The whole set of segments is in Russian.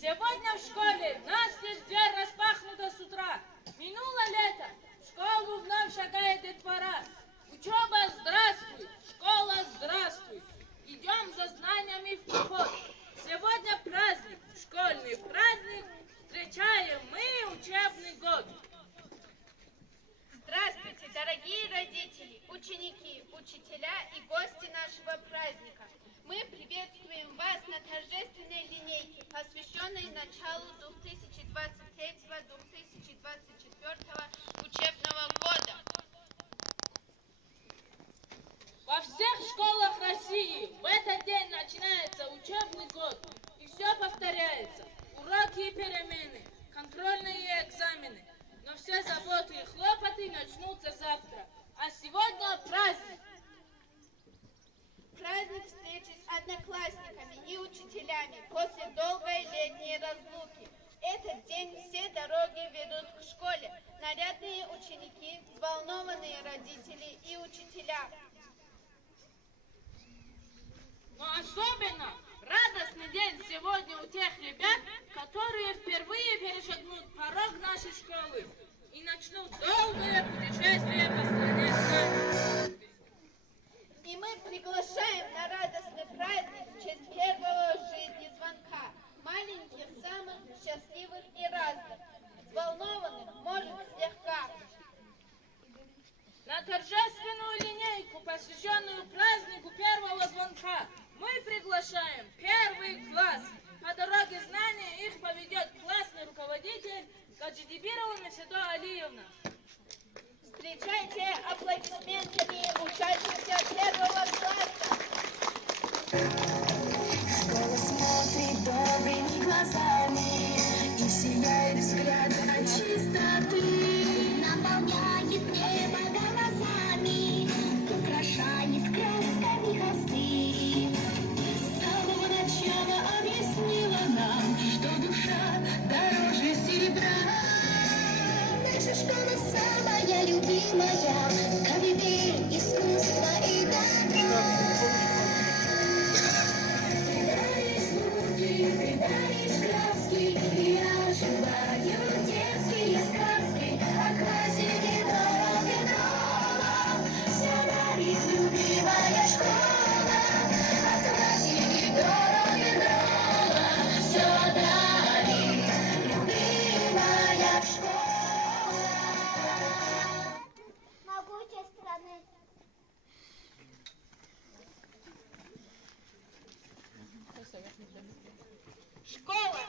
Сегодня в школе настежь дверь распахнута с утра. Минуло лето, в школу вновь шагает детвора. Учеба, здравствуй, школа, здравствуй. Идем за знаниями в поход. Сегодня праздник, школьный праздник. Встречаем мы учебный год. Здравствуйте, дорогие родители, ученики, учителя и гости нашего праздника. Мы приветствуем вас на торжественной линейке, посвященной началу 2023-2024 учебного года. Во всех школах России в этот день начинается учебный год, и все повторяется. Уроки и перемены, контрольные экзамены. Но все заботы и хлопоты начнутся завтра. А сегодня праздник. Праздник встречи с одноклассниками и учителями после долгой летней разлуки. Этот день все дороги ведут к школе. Нарядные ученики, взволнованные родители и учителя. Но особенно радостный день сегодня у тех ребят, которые впервые перешагнут порог нашей школы и начнут долгое путешествие по стране знаний. И мы приглашаем на радостный праздник в честь первого в жизни звонка. Маленьких, самых счастливых и разных. Взволнованных, может, слегка. На торжественную линейку, посвященную празднику первого звонка, мы приглашаем первый класс. По дороге знания их поведет классный руководитель Гаджидибирова Меседа Алиевна. Встречайте аплодисментами учащихся первого класса. Школа смотрит добрыми глазами и сияет взгляд от чистоты. Наполняет небо голосами, украшает красками хосты. С самого начала объяснила нам, что душа дороже серебра. Наша школа самая любимая, колыбель искусства и добра. Ты даришь краски, и оживают детские сказки. Окрасили дом и дома, все дарит любимая школа. Окрасили дом и дома, все дарит любимая школа. Могучая страны. Школа!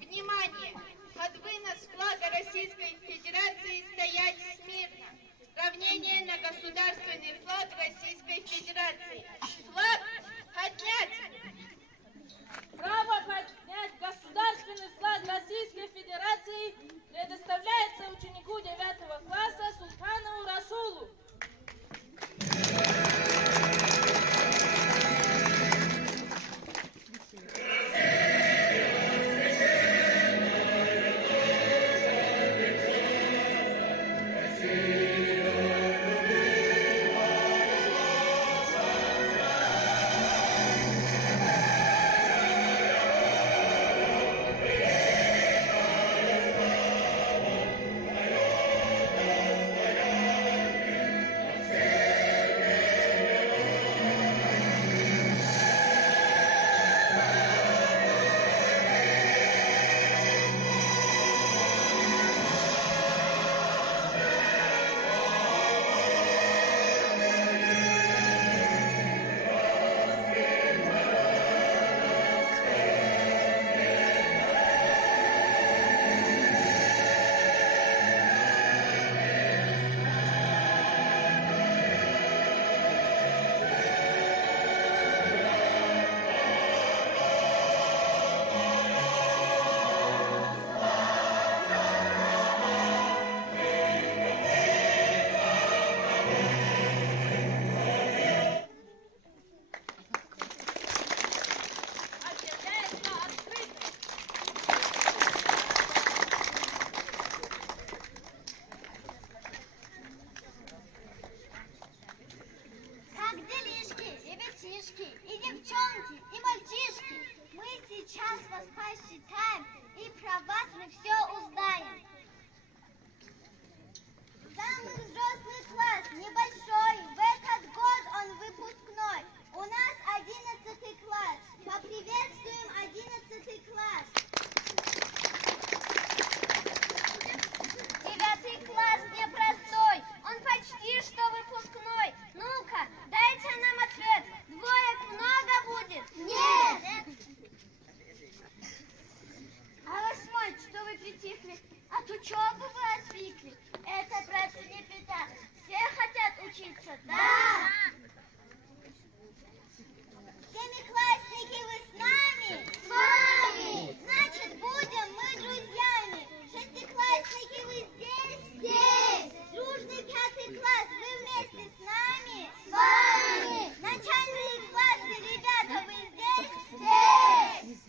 Внимание! Под вынос флага Российской Федерации стоять смирно. Равнение на государственный флаг Российской Федерации. Флаг поднять! Право поднять государственный флаг Российской Федерации предоставляется ученику 9 класса Султанову Расулу. Да! Семиклассники, вы с нами? С вами! Значит, будем мы друзьями. Шестиклассники, вы здесь? Здесь! Дружный 5 класс, вы вместе с нами? С вами! Начальные классы, ребята, вы здесь? Здесь!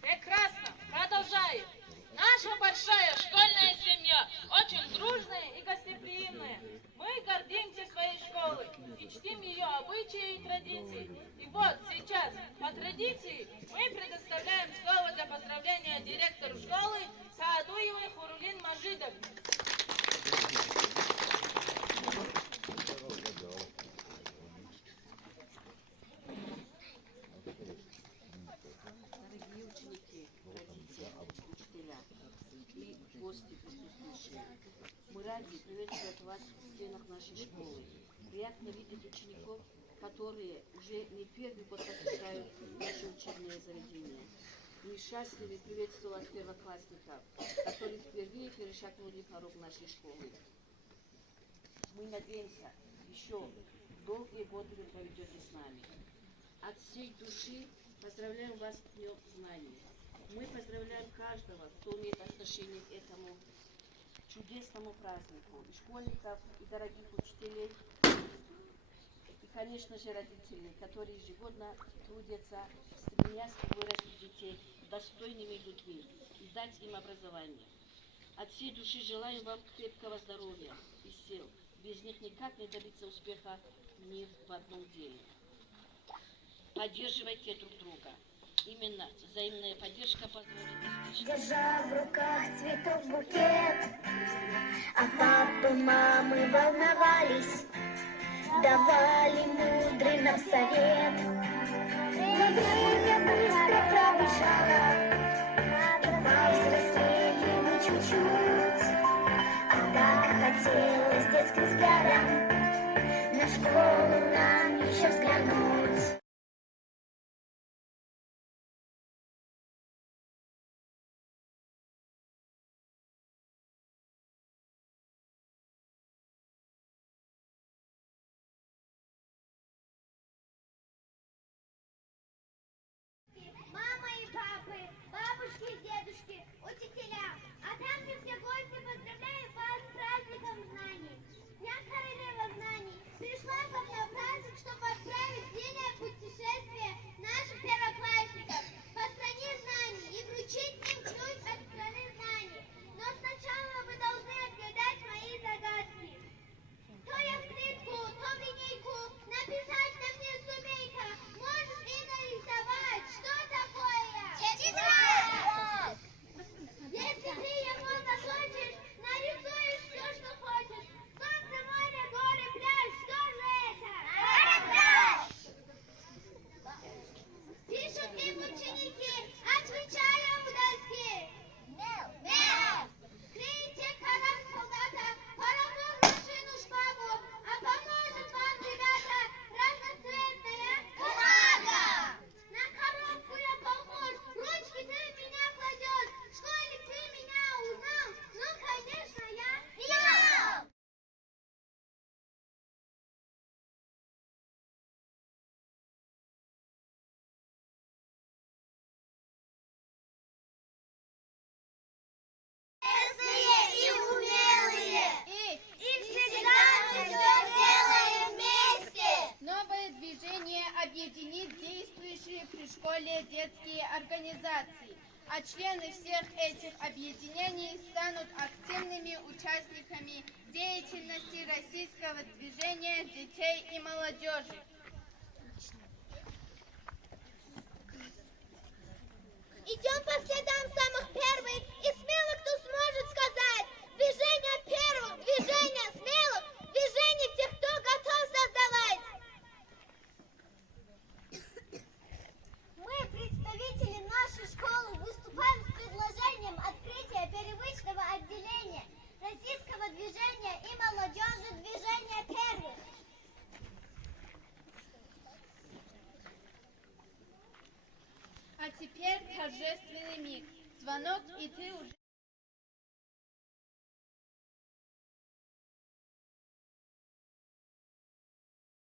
Прекрасно. Продолжаем. Наша большая школьная семья очень дружная и гостеприимная. Мы гордимся своей школой и чтим ее обычаи и традиции. И вот сейчас, по традиции, мы предоставляем слово для поздравления директору школы Саадуевой Хурулин Мажидовне. Дорогие ученики, родители, учителя и гости присутствующие, мы рады приветствовать вас в стенах нашей школы. Приятно видеть учеников, которые уже не первый год посещают наши учебные заведения. Мы счастливы приветствовать первоклассников, которые впервые перешагнули порог нашей школы. Мы надеемся, еще долгие годы вы проведете с нами. От всей души поздравляем вас с Днем Знаний. Мы поздравляем каждого, кто имеет отношение к этому чудесному празднику. И школьников, и дорогих учителей, и, конечно же, родителей, которые ежегодно трудятся, стремясь вырастить детей достойными людьми и дать им образование. От всей души желаем вам крепкого здоровья и сил. Без них никак не добиться успеха ни в одном деле. Поддерживайте друг друга. Именно взаимная поддержка позволит достичь. Держа в руках цветов букет, а папы, мамы волновались, давали мудрый нам совет. Но время быстро пробежало, и повзрослели мы чуть-чуть. А так хотелось детским взглядом на школу нам еще взглянуть. Мама и папы, бабушки и дедушки, учителя, а также все гости, поздравляю вас с праздником знаний. Я королева знаний. Пришла к вам на праздник, чтобы отправить в длинное путешествие наших первоклассников по стране знаний и вручить им ключ от страны знаний. Но сначала вы должны отгадать мои загадки. То я скрипку, то линейку, написать на мне сумейка. Можешь и нарисовать. Что такое? Тетрадь! Если ты его закончишь, нарисуешь все, что хочешь. Солнце, море, горы, пляж. Что же это? Горе-пляж! Пишут им ученики, отвечая у доски. Мел! Клейте канат солдата, паровоз, машину, шпагу, а поможет вам, ребята, разноцветная бумага. На коробку я похож, ручки ты меня кладешь, школьник, ты меня узнал? Ну, конечно, я. И умелые, и всегда мы все делаем вместе. Новое движение объединит действующие при школе детские организации, а члены всех этих объединений станут активными участниками деятельности российского движения детей и молодежи. Идем по следам самых первых, и смело кто сможет сказать: движение первых, движение смелых, движение тех, кто готов создавать. Мы, представители нашей школы, выступаем с предложением открытия первичного отделения российского движения и молодежи движения первых. А теперь торжественный миг. Звонок, и ты уже...